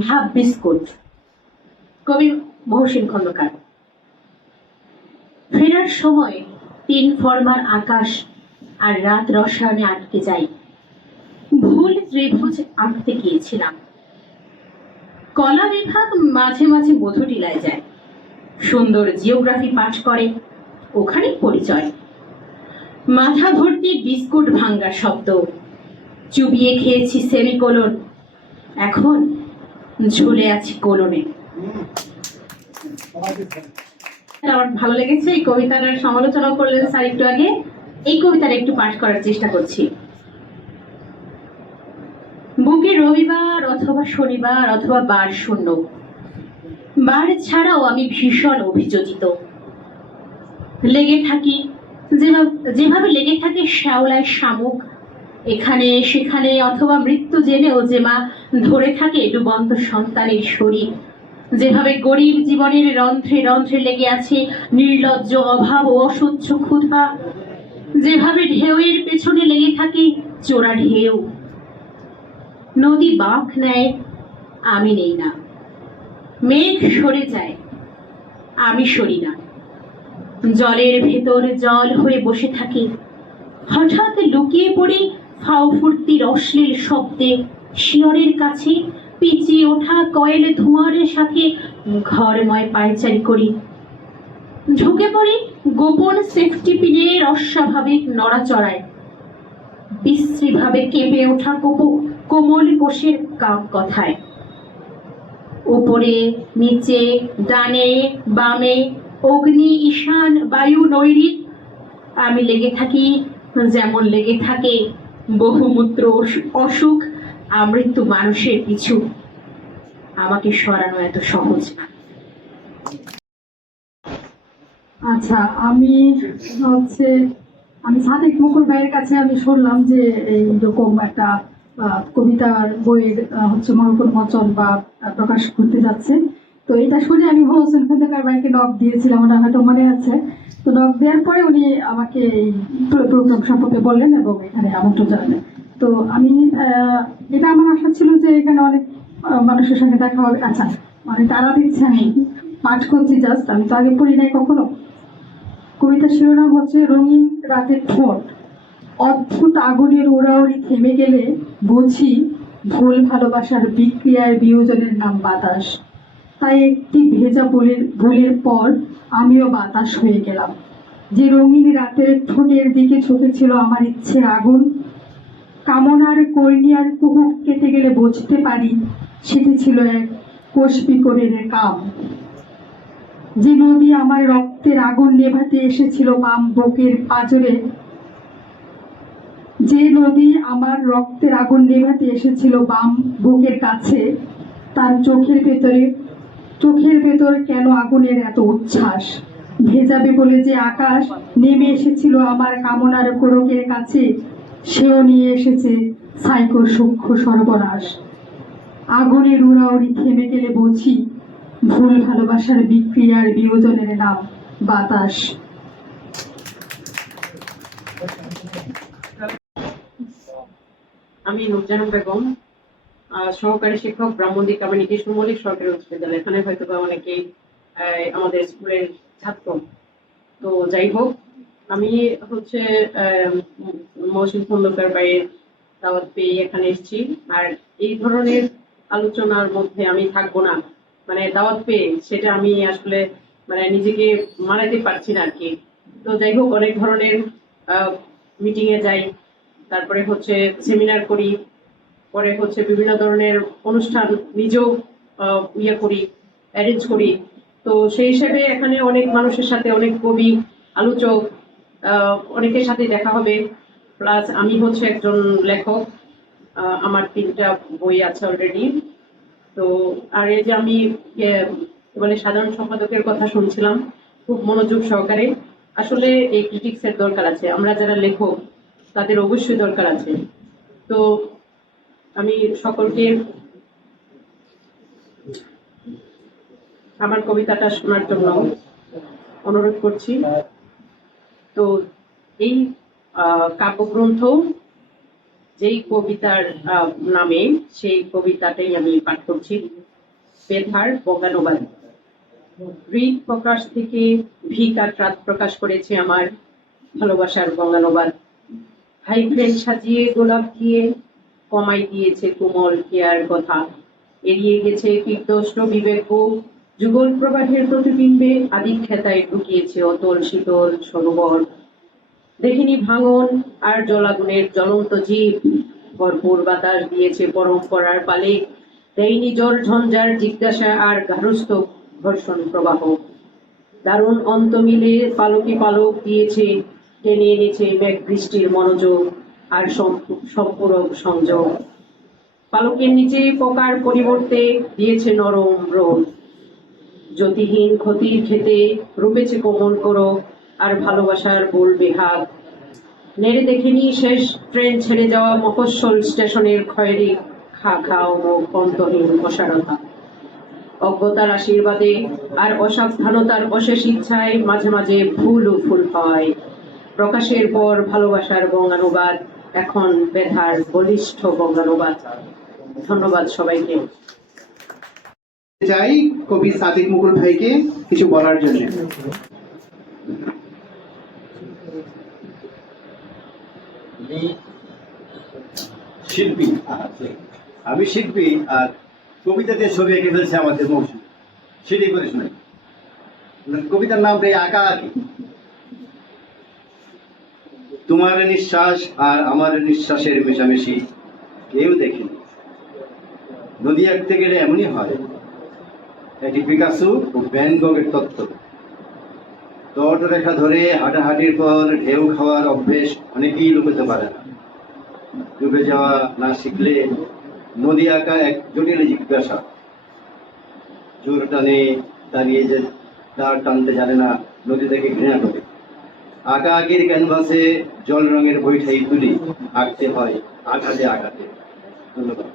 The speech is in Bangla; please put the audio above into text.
ভাব বিস্কুট, কবি মহসিন খন্দকার। ফেরার সময় 3 ফরমার আকাশ আর রাত রসায়নে আটকে যাই। ভুল ত্রিভুজ আঁকতে গিয়েছিলাম। কলা বিভাগ মাঝে মাঝে বধূটিলায় যায়, সুন্দর জিওগ্রাফি পাঠ করে, ওখানেই পরিচয়। মাথা ভর্তি বিস্কুট ভাঙ্গার শব্দ, চুবিয়ে খেয়েছি সেমিকোলন, এখন ঝুলে আছি কোলনে। আমার ভালো লেগেছে এই কবিতাটার সমালোচনা করলেন স্যার একটু আগে। এই কবিতাটা একটু পাঠ করার চেষ্টা করছি। বুকে রবিবার অথবা শনিবার অথবা বার শূন্য, বার ছাড়াও আমি ভীষণ অভিযোজিত। লেগে থাকি যেভাবে লেগে থাকে শ্যাওলায় শামুক, এখানে সেখানে, অথবা মৃত্যু জেনেও যে মা ধরে থাকে ডুবন্ত সন্তানের শরীর, যেভাবে গরিব জীবনের রন্ধ্রে রন্ধ্রে লেগে আছে নির্লজ্জ অভাব ও অসহ্য ক্ষুধা, যেভাবে ঢেউয়ের পেছনে লেগে থাকে চোরা ঢেউ। নদী বাঁক নেয়, আমি নেই না। মেঘ সরে যায়, আমি সরি না। জলের ভেতর জল হয়ে বসে থাকি, হঠাৎ লুকিয়ে পড়ে ফাও ফুর্তির অশ্লীল শব্দে শিয়রের কাছে পিছিয়ে ওঠা কয়েল ধোঁয়ারের সাথে ঘরময় পায়চারি করি। ঢুকে পড়ে গোপন সেফটি পিনের অস্বাভাবিক নড়াচড়ায়, বিশ্রীভাবে কেঁপে ওঠা কোমল কোষের কথায়। উপরে নিচে ডানে বামে অগ্নি ঈশান বায়ু নৈরিত, আমি লেগে থাকি যেমন লেগে থাকে বহুমূত্র অসুখ আমৃত্যু মানুষের পিছু। আমাকে সরানো এত সহজ না। আচ্ছা, আমি সাদিক মুকুল ভাইয়ের কাছে আমি শুনলাম যে এইরকম একটা কবিতার বইয়ের মনোন্মোচন বা প্রকাশ করতে যাচ্ছে। তো এটা শুনে আমি মহসিন খন্দকার ভাইকে নক দিয়েছিলাম, ওনার হয়তো মনে আছে। তো নক দেওয়ার পরে উনি আমাকে এই প্রোগ্রাম সম্পর্কে বললেন এবং এখানে আমন্ত্রণ জানালেন। তো আমি এটা আমার আশা ছিল যে এখানে অনেক মানুষের সঙ্গে দেখা হবে। আচ্ছা, মানে তারা দিচ্ছে, আমি পাঠ করছি জাস্ট, আমি তো আগে পড়ি নাই কখনো। কবিতার শিরোনাম হচ্ছে রঙিন রাতের ঠোঁট। অদ্ভুত আগুনের ওড়াউড়ি থেমে গেলে বুঝি ভুল ভালোবাসার বিক্রিয়ার বিয়োজনের নাম বাতাস। তাই একটি ভেজা ভুলের পর আমিও বাতাস হয়ে গেলাম। যে রঙিন রাতের ঠোঁটের দিকে ঝুঁকেছিল আমার ইচ্ছের আগুন, কামনার কর্নিয়ার কুহুক কেটে গেলে বুঝতে পারি সেটি ছিল এক কোষবিকরের কাম। যে নদী আমার রক্তের আগুন নেভাতে এসেছিল বাম বুকের পাঁজরে, যে নদী আমার রক্তের আগুন নেভাতে এসেছিল বাম বুকের কাছে, তার চোখের ভেতর কেন আগুনের এত উচ্ছ্বাস? ভেজাবে বলে যে আকাশ নেমে এসেছিল আমার কামনার কোরকের কাছে, সেও নিয়ে এসেছে সাইকোর সূক্ষ্ম সর্বনাশ। আগুনের উড়াউড়ি থেমে গেলে বুঝি ভুল ভালোবাসার বিক্রিয়ার বিয়োজনের নাম বাতাস। আমি নুরজাহান বেগম, সহকারী শিক্ষক, ব্রাহ্মণী কমিউনিকেশন মৌলিক সরকারি উচ্চ বিদ্যালয়। এখানে হয়তো অনেকেই আমাদের স্কুলের ছাত্র। তো যাই হোক, আমি হচ্ছে মহসিন খন্দকার ভাইয়ের দাওয়াত পেয়ে এখানে এসেছি। আর এই ধরনের আলোচনার মধ্যে আমি থাকবো না, মানে দাওয়াত পেয়ে সেটা আমি আসলে মানে নিজেকে মানাতে পারছি না আর কি। তো যাই হোক, অনেক ধরনের মিটিং এ যাই, তারপরে হচ্ছে সেমিনার করি, পরে হচ্ছে বিভিন্ন ধরনের অনুষ্ঠান নিজেও ইয়ে করি, অ্যারেঞ্জ করি। তো সেই হিসেবে এখানে অনেক মানুষের সাথে, অনেক কবি, আলোচক, অনেকের সাথে দেখা হবে। প্লাস আমি হচ্ছে একজন লেখক, আমার 3টা বই আছে অলরেডি। তো আর এই যে আমি মানে সাধারণ সম্পাদকের কথা শুনছিলাম খুব মনোযোগ সহকারে। আসলে এই ক্রিটিক্স এর দরকার আছে, আমরা যারা লেখক তাদের অবশ্যই দরকার আছে। তো আমি সকলকে আমার কবিতাটা শোনার জন্য অনুরোধ করছি। তো এই কাব্যগ্রন্থ যেই কবিতার নামে সেই কবিতাটাই আমি পাঠ করছি। বেধার বঙ্গানুবাদ। রিড প্রকাশ থেকে ভি কাটরাত প্রকাশ করেছে আমার ভালোবাসার বঙ্গানুবাদ। হাই ফ্রেন্ড সাজিয়ে গোলাপ দিয়ে কমাই দিয়েছে কোমল কেয়ার কথা, এড়িয়ে গেছে কীর্তস্ত বিবেক, যুগল প্রবাহের প্রতিবিম্বে আদি খেতায় ঢুকিয়েছে অতল শীতল সরোবর। দেখিনি ভাঙন আর জলাগুনের জ্বলন্ত জীব, ভরপুর বাতাস দিয়েছে পরম্পরার পালে, দেয়নি জল ঝঞ্ঝার জিজ্ঞাসা আর গার্হস্থ ঘর্ষণ প্রবাহ। দারুণ অন্ত মিলে পালকে পালক দিয়েছে, টেনে এনেছে মেঘ বৃষ্টির মনোযোগ আর সম্পূরক সংযোগ। পালকের নিচে পোকার পরিবর্তে দিয়েছে নরম রোদ, জ্যোতিহীন ক্ষতির খেতে রূপেছে কোমল করো আর ভালোবাসার বলবে হাত। নেড়ে দেখেনি শেষ ট্রেন ছেড়ে যাওয়া মফস্বল স্টেশনের খয়েরি খা খাও মুখ অন্তহীন অসারতা। অজ্ঞতার আশীর্বাদে আর অসাবধানতার অশেষ ইচ্ছায় মাঝে মাঝে ফুল ও ফুল হয়। প্রকাশের পর ভালোবাসার বঙ্গানুবাদ, এখন বেধার বলিষ্ঠ বঙ্গানুবাদ। ধন্যবাদ সবাইকে। চাই কবি সাদিক মুকুল ভাইকে কিছু বলার জন্য। আমি শিল্পী আর কবিতাতে ছবি এঁকে ফেলছে আমাদের মৌসুম, সেটাই করে শোনাই। কবিতার নামটাই আঁকা আঁকি। তোমার নিঃশ্বাস আর আমার নিঃশ্বাসের মেশামেশি কেউ দেখেনি। নদী আঁকতে গেলে এমনই হয়, এটি পিকাসো ও ভ্যান গগের তত্ত্ব। তটরেখা ধরে হাঁটাহাঁটির পর ঢেউ খাওয়ার অভ্যেস অনেকেই লুকোতে পারে না। ডুবে যাওয়া না শিখলে নদী আঁকা এক জটিল জিজ্ঞাসা। জোর টানে দাঁড়িয়ে যে দাঁড় টানতে জানে না, নদী থেকে ঘৃণা করে। আঁকা আঁকির ক্যানভাসে জল রঙের বৈঠাই তুলি, আঁকতে হয় আঘাতে আঘাতে। ধন্যবাদ।